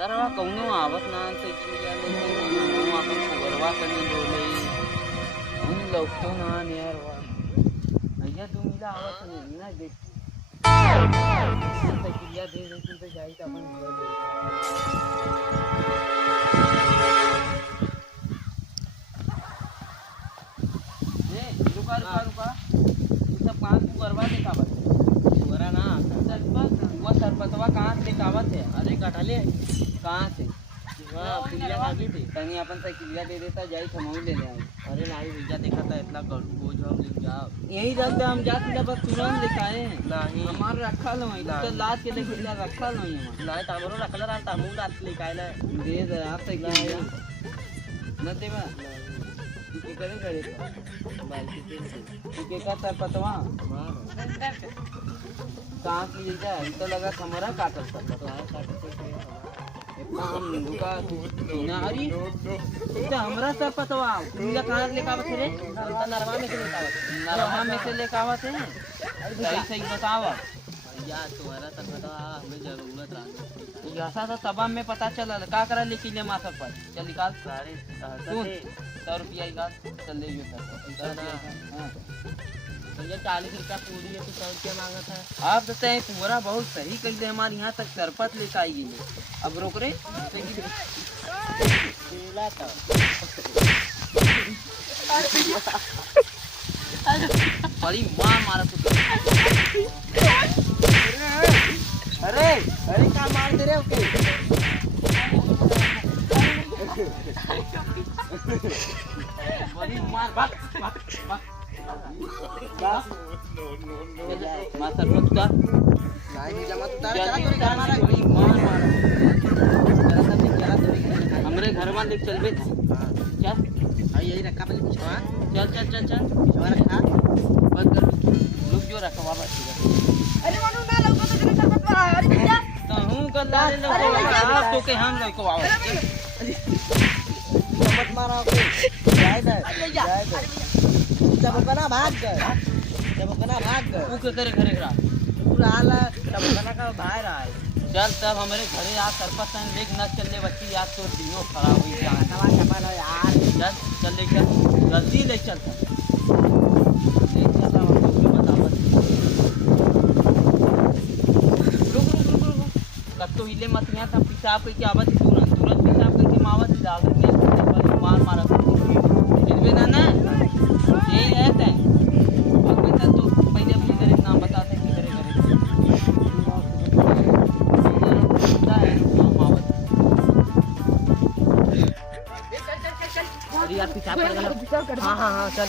तरवा कौनो आवत ना ते या लेकिन आपण फुगरवा कने डोले उन लोग तो ना यार वा भैया तुम इला आवत नहीं ना देख ते किया दे दे तो जाई त अपन ले ले रुका रुका रुका ये सब काम तू करवा दे का बस वरा ना सरपंच वो सरपंचवा कहां से कावत है अरे कटले कहां से हां पुलिया आगे थी तनी अपन साइकिलिया दे देता जाई समझ ले ले अरे नहीं भैया देखा था इतना बोझ हम ले जाओ यही रख दे हम जात ले बस तुरंत लेकाए नहीं हमार रखा लो तो लाद के लेके जा रखा लो नहीं तामरो रखला रा तामू लाद लेकाए ना दे दे आप साइकिलिया न देवा के करे करे बाल्टी से के का सरपंचवा कहाँ की जैसा तो लगा हमारा काटल सकता हम दुका ना अरे तो हमरा सब पतवा तुमला कहाँ लेके आवत रे नरवा में से लेके आवत नरवा में से लेके आवत है सही सही बतावा या तुम्हारा सब बता हमें जरूरत रहा ऐसा तो तबा में पता चला का करा लेके ले माथा पर चल निकाल सारे 100 रुपया निकाल चल ले हां भैया 40 रुपया पूरी है तो 100 रुपया मांगा था आप तो पूरा बहुत सही कर दे हमारे यहाँ तक सरपत लेकर आई है अब रोक रे बड़ी मार मारा तू अरे अरे क्या मार दे रहे हो बड़ी मार भाग भाग भाग मां सरपंच का नहीं जमा तो तारा चला तो घर मारा गोली मार मार चला सब चला तो हमरे घर में लेके चलबे चल भाई यही रखा पहले पिछवा चल चल चल चल पिछवा रखा बंद कर लोग जो रखा बाबा ठीक अरे मानो ना लोग तो जरूर सरपंच पर अरे भैया तो हूं गद्दा रे लोग आप तो के हम लोग को आओ मत मारो जाए जाए जब बना भाग गए वो के करे घरे करा पूरा हाल तब बना का भाई रहा है चल तब हमारे घरे आ सरपंच ने लेक न चलने बच्ची याद तो दिनों खराब हुई जान नवा चपल है यार चल चल ले चल जल्दी ले चल ले चल हम लोग को बता मत रुक कब तो हिले मत यहां था पेशाब की आवाज तुरंत पेशाब की आवाज डाल दे मार मारा इनमें ना यही है तय अगर तो पहले अपने घर नाम बताते कि करे अरे यार पेशाब कर हां चल